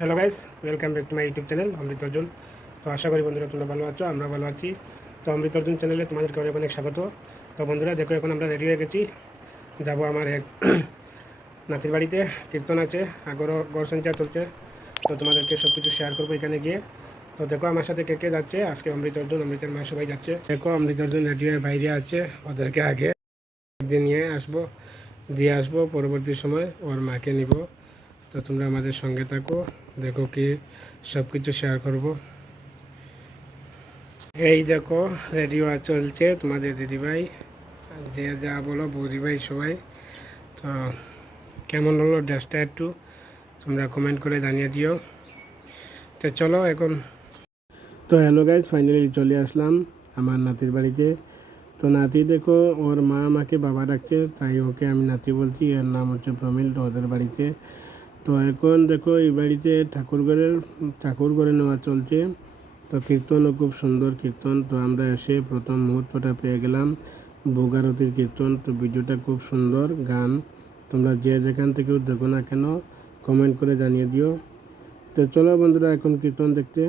Hello guys, welcome back to my YouTube channel Amrit Arjun. তো আশা করি বন্ধুরা তোমরা ভালো আছো, আমরা ভালো আছি। তো অমৃত অর্জুন চ্যানেলে তোমাদেরকে অনেক অনেক স্বাগত। তো বন্ধুরা দেখো, এখন আমরা রেডি হয়ে গেছি, যাবো আমার এক নাতির বাড়িতে। কীর্তন আছে, আগরও গড় সঞ্চার চলছে। তো তোমাদেরকে সব কিছু শেয়ার করবো এখানে গিয়ে। তো দেখো আমার সাথে কে কে যাচ্ছে আজকে। অমৃত অর্জুন, অমৃতের মা, সবাই যাচ্ছে। দেখো অমৃত অর্জুন রেডি হয়ে বাইরে আছে, ওদেরকে আগে দিয়ে নিয়ে আসবো, দিয়ে আসবো, পরবর্তী সময় ওর মাকে নিব। তো তোমরা আমাদের সঙ্গে থাকো, দেখো কি সব কিছু শেয়ার করব। এই দেখো রেডিও চলছে তোমাদের দিদিভাই, যে যা বলো বৌদিভাই সবাই। তো কেমন হলো ড্রেসটা একটু তোমরা কমেন্ট করে জানিয়ে দিও। তো চলো এখন। তো হ্যালো গাইজ, ফাইনালি চলে আসলাম আমার নাতির বাড়িতে। তো নাতি দেখো, ওর মা আমাকে বাবা ডাকছে, তাই ওকে আমি নাতি বলছি। এর নাম হচ্ছে প্রমিল। তো ওদের বাড়িতে তো এখন দেখো এই বাড়িতে ঠাকুর ঘরে নেওয়া চলছে। তো কীর্তনও খুব সুন্দর কীর্তন। তো আমরা এসে প্রথম মুহূর্তটা পেয়ে গেলাম ভোগারতির কীর্তন। তো ভিডিওটা খুব সুন্দর গান, তোমরা যে যেখান থেকেও দেখো না কেন কমেন্ট করে জানিয়ে দিও। তো চলো বন্ধুরা এখন কীর্তন দেখতে।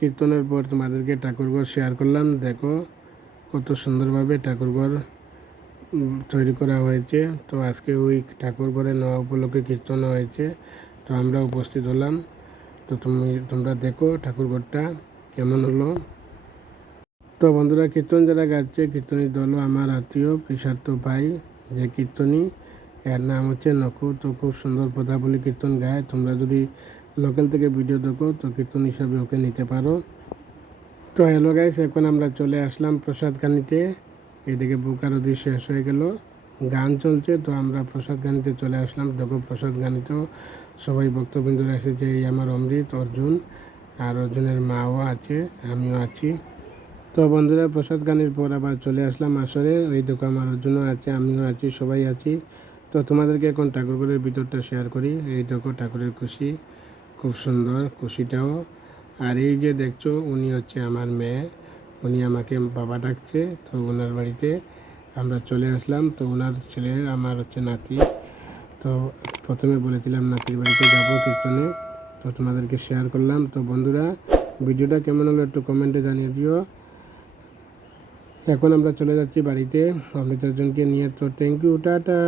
কীর্তনের পর তোমাদেরকে ঠাকুরঘর শেয়ার করলাম। দেখো কত সুন্দরভাবে ঠাকুরঘর তৈরি করা হয়েছে। তো আজকে ওই ঠাকুরঘরে নেওয়া উপলক্ষে কীর্তন হয়েছে, তো আমরা উপস্থিত হলাম। তো তোমরা দেখো ঠাকুরঘরটা কেমন হলো। তো বন্ধুরা, কীর্তন যারা গাচ্ছে কীর্তনী দলও আমার আত্মীয় পেশার্থ ভাই যে কীর্তনী, এর নাম হচ্ছে নকু। তো খুব সুন্দর পদাবলী কীর্তন গায়। তোমরা যদি লোকাল থেকে ভিডিও দেখো তো কীর্তন হিসাবে ওকে নিতে পারো। তো হ্যালো গাইস, এখন আমরা চলে আসলাম প্রসাদ কানিতে। এদিকে বুকারদি শেষ হয়ে গেল, গান চলছে, তো আমরা প্রসাদ গানিতে চলে আসলাম। দেখো প্রসাদ গানিতেও সবাই ভক্তবৃন্দরা এসেছে। এই আমার অমৃত, অর্জুন, আর অর্জুনের মাও আছে, আমিও আছি। তো বন্ধুরা, প্রসাদ গানের পর আবার চলে আসলাম আসরে। ওই দেখো আমার অর্জুনও আছে, আমিও আছি, সবাই আছি। তো তোমাদেরকে এখন ঠাকুরঘরের ভিতরটা শেয়ার করি। এই দেখো ঠাকুরের খুশি, খুব সুন্দর খুশিটাও। আর এই যে দেখছো উনি হচ্ছে আমার মেয়ে, উনি আমাকে বাবা ডাকছে। তো ওনার বাড়িতে আমরা চলে আসলাম। তো ওনার ছেলে আমার হচ্ছে নাতি। তো প্রথমে বলেছিলাম নাতির বাড়িতে যাবো কীর্তনে, তো তোমাদেরকে শেয়ার করলাম। তো বন্ধুরা, ভিডিওটা কেমন হলো একটু কমেন্টে জানিয়ে দিও। এখন আমরা চলে যাচ্ছি বাড়িতে অমৃত অর্জুনকে নিয়ে। তো থ্যাংক ইউ, টাটা।